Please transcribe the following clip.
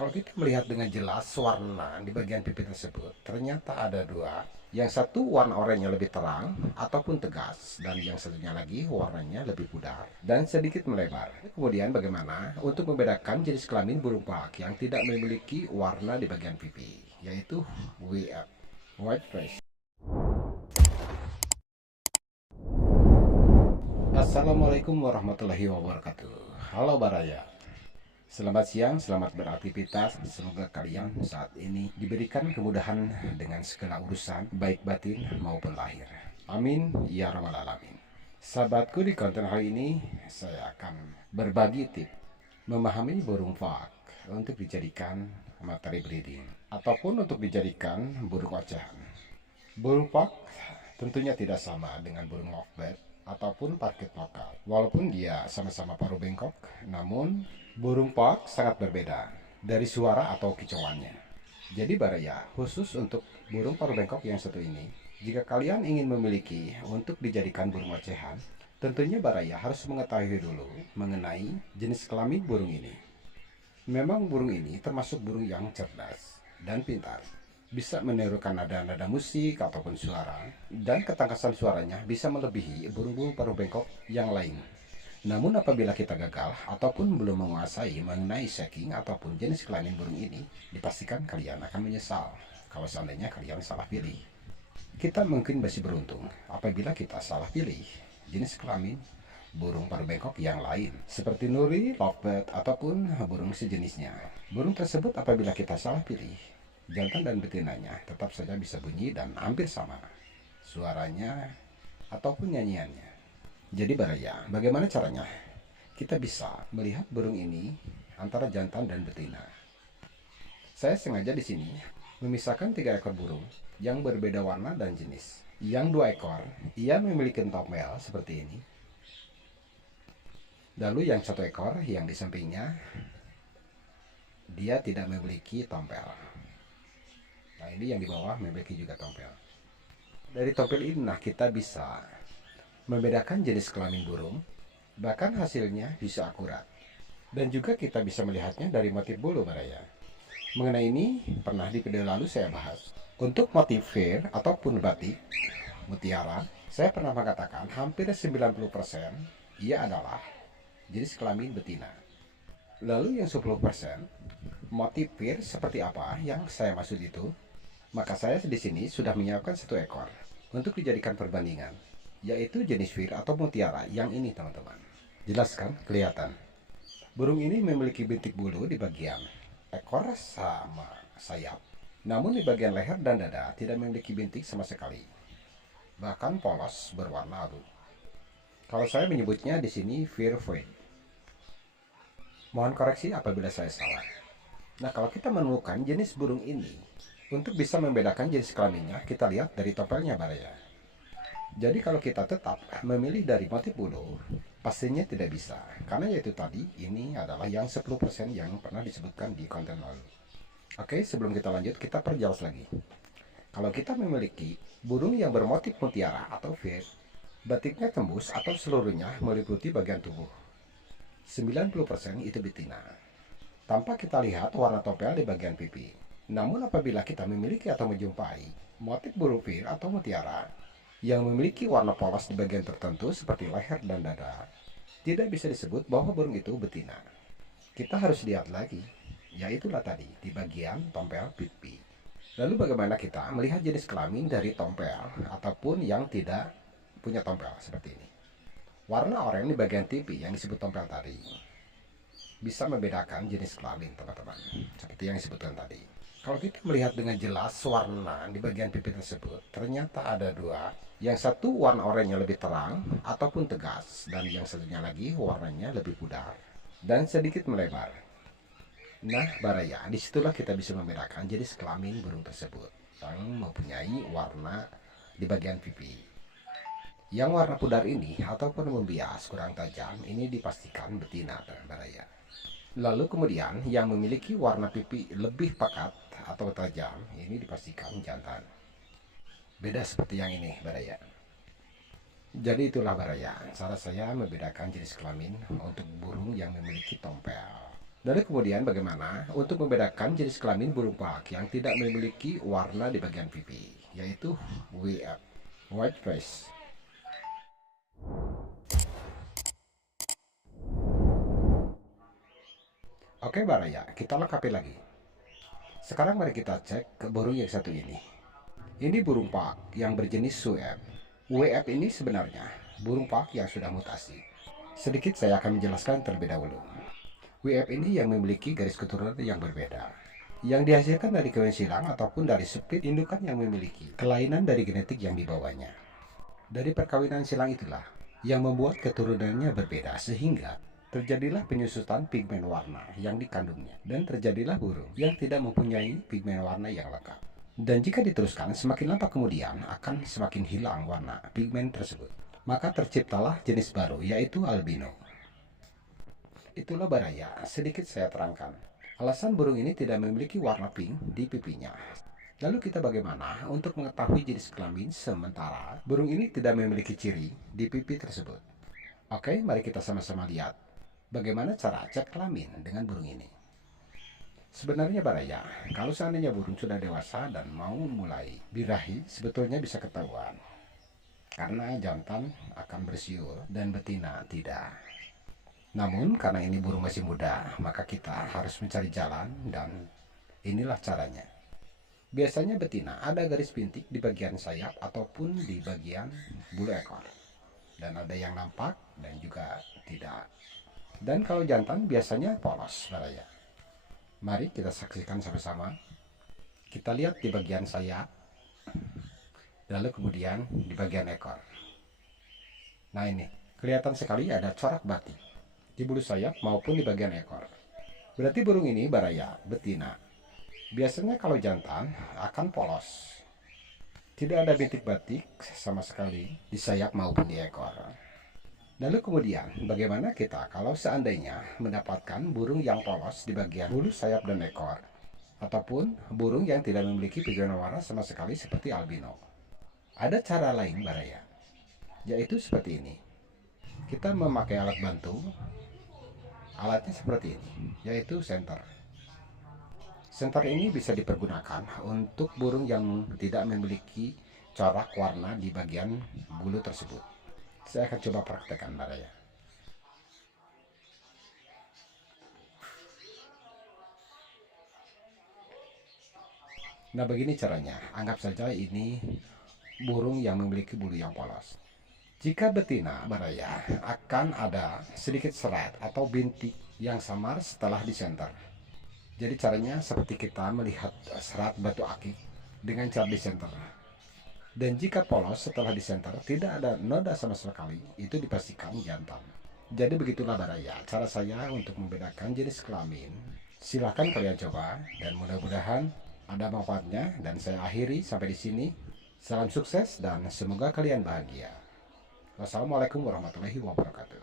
Kalau kita melihat dengan jelas warna di bagian pipi tersebut, ternyata ada dua. Yang satu warna oranye lebih terang ataupun tegas, dan yang satunya lagi warnanya lebih pudar dan sedikit melebar. Kemudian bagaimana untuk membedakan jenis kelamin burung palak yang tidak memiliki warna di bagian pipi, yaitu WF, white face. Assalamualaikum warahmatullahi wabarakatuh. Halo Baraya. Selamat siang, selamat beraktivitas. Semoga kalian saat ini diberikan kemudahan dengan segala urusan, baik batin maupun lahir. Amin, ya rabbal alamin. Sahabatku, di konten hari ini saya akan berbagi tips memahami burung falak untuk dijadikan materi breeding ataupun untuk dijadikan burung ocehan. Burung falak tentunya tidak sama dengan burung lovebird ataupun parkit lokal. Walaupun dia sama-sama paruh bengkok, namun burung falak sangat berbeda dari suara atau kicauannya. Jadi Baraya, khusus untuk burung paruh bengkok yang satu ini, jika kalian ingin memiliki untuk dijadikan burung ocehan, tentunya Baraya harus mengetahui dulu mengenai jenis kelamin burung ini. Memang burung ini termasuk burung yang cerdas dan pintar. Bisa menirukan nada-nada musik ataupun suara, dan ketangkasan suaranya bisa melebihi burung-burung paruh bengkok yang lain. Namun apabila kita gagal ataupun belum menguasai mengenai shaking ataupun jenis kelamin burung ini, dipastikan kalian akan menyesal kalau seandainya kalian salah pilih. Kita mungkin masih beruntung apabila kita salah pilih jenis kelamin burung paruh bengkok yang lain, seperti nuri, lovebird, ataupun burung sejenisnya. Burung tersebut apabila kita salah pilih, jantan dan betinanya tetap saja bisa bunyi dan hampir sama suaranya ataupun nyanyiannya. Jadi Baraya, bagaimana caranya kita bisa melihat burung ini antara jantan dan betina? Saya sengaja di sini memisahkan 3 ekor burung yang berbeda warna dan jenis. Yang 2 ekor, ia memiliki tompel seperti ini. Lalu yang 1 ekor yang di sampingnya, dia tidak memiliki tompel. Nah ini yang di bawah memiliki juga tompel. Dari tompel ini kita bisa membedakan jenis kelamin burung, bahkan hasilnya bisa akurat. Dan juga kita bisa melihatnya dari motif bulu Baraya. Mengenai ini pernah di video lalu saya bahas. Untuk motif fir ataupun batik mutiara, saya pernah mengatakan hampir 90% ia adalah jenis kelamin betina. Lalu yang 10% motif fir seperti apa yang saya maksud itu? Maka saya di sini sudah menyiapkan 1 ekor untuk dijadikan perbandingan, yaitu jenis fir atau mutiara yang ini teman-teman. Jelas kan? Kelihatan. Burung ini memiliki bintik bulu di bagian ekor sama sayap. Namun di bagian leher dan dada tidak memiliki bintik sama sekali. Bahkan polos berwarna abu. Kalau saya menyebutnya di sini fir void. Mohon koreksi apabila saya salah. Nah, kalau kita menemukan jenis burung ini, untuk bisa membedakan jenis kelaminnya, kita lihat dari tompelnya Baraya. Jadi kalau kita tetap memilih dari motif bulu, pastinya tidak bisa. Karena yaitu tadi, ini adalah yang 10% yang pernah disebutkan di konten lalu. Oke, sebelum kita lanjut, kita perjelas lagi. Kalau kita memiliki burung yang bermotif mutiara atau fir, batiknya tembus atau seluruhnya meliputi bagian tubuh. 90% itu betina, tanpa kita lihat warna tompel di bagian pipi. Namun apabila kita memiliki atau menjumpai motif burung fir atau mutiara yang memiliki warna polos di bagian tertentu seperti leher dan dada, tidak bisa disebut bahwa burung itu betina. Kita harus lihat lagi, yaitulah tadi di bagian tompel pipi. Lalu bagaimana kita melihat jenis kelamin dari tompel ataupun yang tidak punya tompel seperti ini? Warna oranye di bagian pipi yang disebut tompel tadi bisa membedakan jenis kelamin teman-teman, seperti yang disebutkan tadi. Kalau kita melihat dengan jelas warna di bagian pipi tersebut, ternyata ada dua. Yang satu warna oranye lebih terang ataupun tegas, dan yang satunya lagi warnanya lebih pudar dan sedikit melebar. Nah Baraya, disitulah kita bisa membedakan jenis kelamin burung tersebut yang mempunyai warna di bagian pipi. Yang warna pudar ini ataupun membias kurang tajam ini dipastikan betina Baraya. Lalu kemudian yang memiliki warna pipi lebih pekat atau tajam ini dipastikan jantan. Beda seperti yang ini Baraya. Jadi itulah Baraya, cara saya membedakan jenis kelamin untuk burung yang memiliki tompel. Lalu kemudian bagaimana untuk membedakan jenis kelamin burung palak yang tidak memiliki warna di bagian pipi, yaitu WF, white face. Oke Baraya, kita lengkapi lagi. Sekarang mari kita cek ke burung yang satu ini. Ini burung palak yang berjenis WF. WF ini sebenarnya burung palak yang sudah mutasi. Sedikit saya akan menjelaskan terlebih dahulu. WF ini yang memiliki garis keturunan yang berbeda, yang dihasilkan dari kawin silang ataupun dari split indukan yang memiliki kelainan dari genetik yang dibawanya. Dari perkawinan silang itulah yang membuat keturunannya berbeda, sehingga terjadilah penyusutan pigmen warna yang dikandungnya, dan terjadilah burung yang tidak mempunyai pigmen warna yang lengkap. Dan jika diteruskan, semakin lama kemudian akan semakin hilang warna pigmen tersebut. Maka terciptalah jenis baru, yaitu albino. Itulah Baraya, sedikit saya terangkan. Alasan burung ini tidak memiliki warna pink di pipinya. Lalu kita bagaimana untuk mengetahui jenis kelamin sementara burung ini tidak memiliki ciri di pipi tersebut? Oke, mari kita sama-sama lihat bagaimana cara cek kelamin dengan burung ini. Sebenarnya Baraya, kalau seandainya burung sudah dewasa dan mau mulai birahi, sebetulnya bisa ketahuan. Karena jantan akan bersiul dan betina tidak. Namun karena ini burung masih muda, maka kita harus mencari jalan, dan inilah caranya. Biasanya betina ada garis bintik di bagian sayap ataupun di bagian bulu ekor. Dan ada yang nampak dan juga tidak. Dan kalau jantan biasanya polos Baraya. Mari kita saksikan sama-sama. Kita lihat di bagian sayap, lalu kemudian di bagian ekor. Nah ini, kelihatan sekali ada corak batik di bulu sayap maupun di bagian ekor. Berarti burung ini Baraya, betina. Biasanya kalau jantan akan polos. Tidak ada bintik batik sama sekali di sayap maupun di ekor. Lalu kemudian bagaimana kita kalau seandainya mendapatkan burung yang polos di bagian bulu sayap dan ekor, ataupun burung yang tidak memiliki pigmen warna sama sekali seperti albino? Ada cara lain Baraya, yaitu seperti ini. Kita memakai alat bantu. Alatnya seperti ini, yaitu senter. Senter ini bisa dipergunakan untuk burung yang tidak memiliki corak warna di bagian bulu tersebut. Saya akan coba praktekkan Baraya. Nah begini caranya, anggap saja ini burung yang memiliki bulu yang polos. Jika betina Baraya akan ada sedikit serat atau bintik yang samar setelah disenter. Jadi caranya seperti kita melihat serat batu akik dengan cara disenter. Dan jika polos setelah disenter tidak ada noda sama sekali, itu dipastikan jantan. Jadi begitulah Baraya cara saya untuk membedakan jenis kelamin. Silahkan kalian coba dan mudah-mudahan ada manfaatnya, dan saya akhiri sampai di sini. Salam sukses dan semoga kalian bahagia. Wassalamualaikum warahmatullahi wabarakatuh.